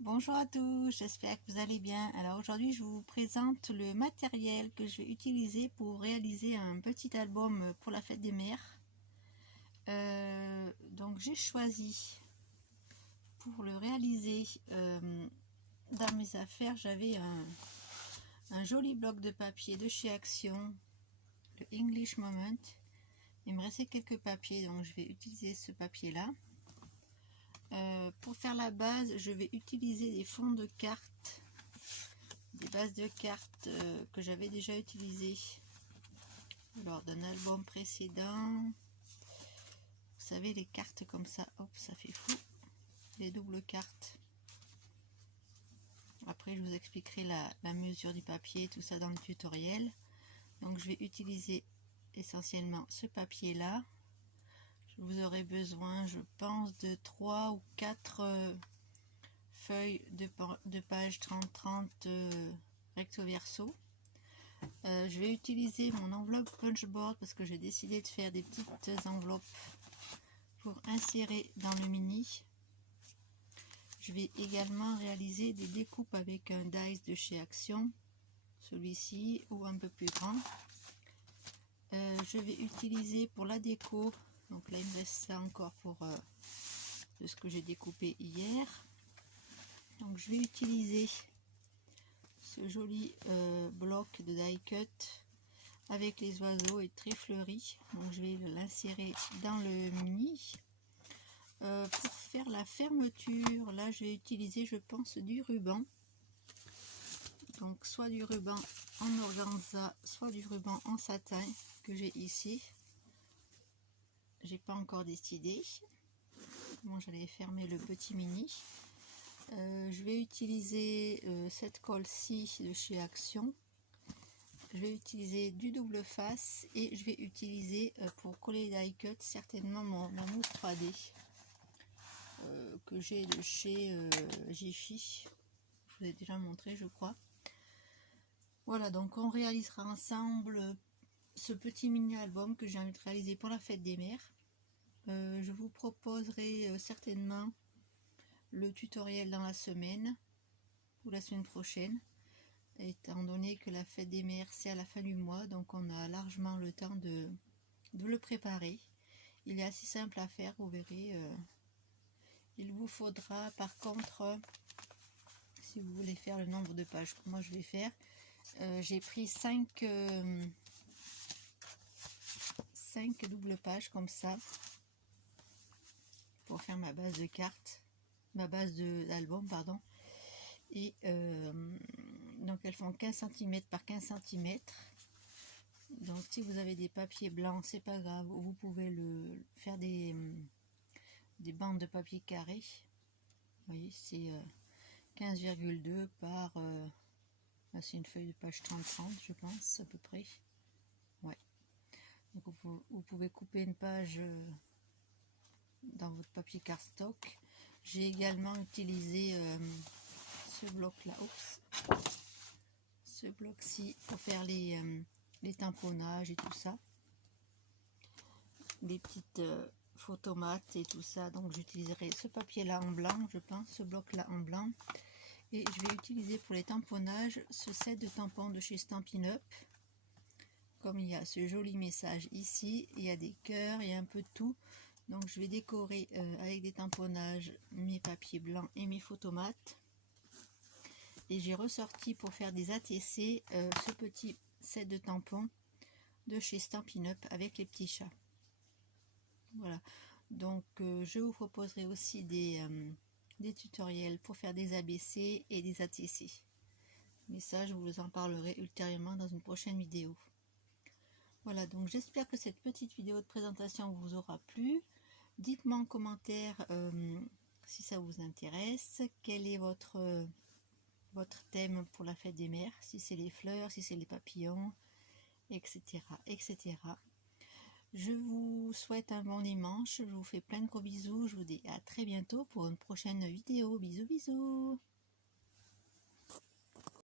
Bonjour à tous, j'espère que vous allez bien. Alors aujourd'hui je vous présente le matériel que je vais utiliser pour réaliser un petit album pour la fête des mères. Donc j'ai choisi pour le réaliser dans mes affaires, j'avais un joli bloc de papier de chez Action, le English Moment. Il me restait quelques papiers, donc je vais utiliser ce papier là. Pour faire la base, je vais utiliser des fonds de cartes, des bases de cartes que j'avais déjà utilisées lors d'un album précédent. Vous savez, les cartes comme ça, hop, ça fait fou, les doubles cartes. Après, je vous expliquerai la mesure du papier, tout ça dans le tutoriel. Donc, je vais utiliser essentiellement ce papier là. Vous aurez besoin, je pense, de 3 ou 4 feuilles de page 30-30 recto verso. Je vais utiliser mon enveloppe punchboard parce que j'ai décidé de faire des petites enveloppes pour insérer dans le mini. Je vais également réaliser des découpes avec un dice de chez Action, celui-ci ou un peu plus grand. Je vais utiliser pour la déco, donc là il me reste ça encore pour de ce que j'ai découpé hier. Donc je vais utiliser ce joli bloc de die cut avec les oiseaux et très fleuri. Donc je vais l'insérer dans le mini. Pour faire la fermeture, là je vais utiliser, je pense, du ruban. Donc soit du ruban en organza, soit du ruban en satin que j'ai ici. J'ai pas encore décidé comment j'allais fermer le petit mini. Je vais utiliser cette colle-ci de chez Action. Je vais utiliser du double face et je vais utiliser pour coller les die cut certainement ma mousse 3D que j'ai de chez Jiffy. Je vous ai déjà montré, je crois. Voilà, donc on réalisera ensemble ce petit mini album que j'ai envie de réaliser pour la fête des mères. Je vous proposerai certainement le tutoriel dans la semaine ou la semaine prochaine, étant donné que la fête des mères c'est à la fin du mois, donc on a largement le temps de le préparer. Il est assez simple à faire, vous verrez. Il vous faudra par contre, si vous voulez faire le nombre de pages que moi je vais faire, j'ai pris 5 doubles pages comme ça pour faire ma base de cartes, ma base d'album, pardon. Et donc elles font 15 cm par 15 cm. Donc si vous avez des papiers blancs, c'est pas grave, vous pouvez faire des bandes de papier carré. Vous voyez, c'est 15,2 par c'est une feuille de page 30-30, je pense, à peu près. Ouais. Donc vous pouvez couper une page dans votre papier cardstock. J'ai également utilisé ce bloc là, ce bloc-ci pour faire les tamponnages et tout ça, les petites photomates et tout ça. Donc j'utiliserai ce papier là en blanc, je pense, ce bloc là en blanc. Et je vais utiliser pour les tamponnages ce set de tampons de chez Stampin' Up. Comme il y a ce joli message ici, il y a des cœurs, il y a un peu de tout. Donc je vais décorer avec des tamponnages mes papiers blancs et mes photomates. Et j'ai ressorti pour faire des ATC ce petit set de tampons de chez Stampin' Up avec les petits chats. Voilà. Donc je vous proposerai aussi des tutoriels pour faire des ABC et des ATC. Mais ça, je vous en parlerai ultérieurement dans une prochaine vidéo. Voilà, donc j'espère que cette petite vidéo de présentation vous aura plu. Dites-moi en commentaire si ça vous intéresse, quel est votre thème pour la fête des mères, si c'est les fleurs, si c'est les papillons, etc., etc. Je vous souhaite un bon dimanche, je vous fais plein de gros bisous, je vous dis à très bientôt pour une prochaine vidéo. Bisous bisous.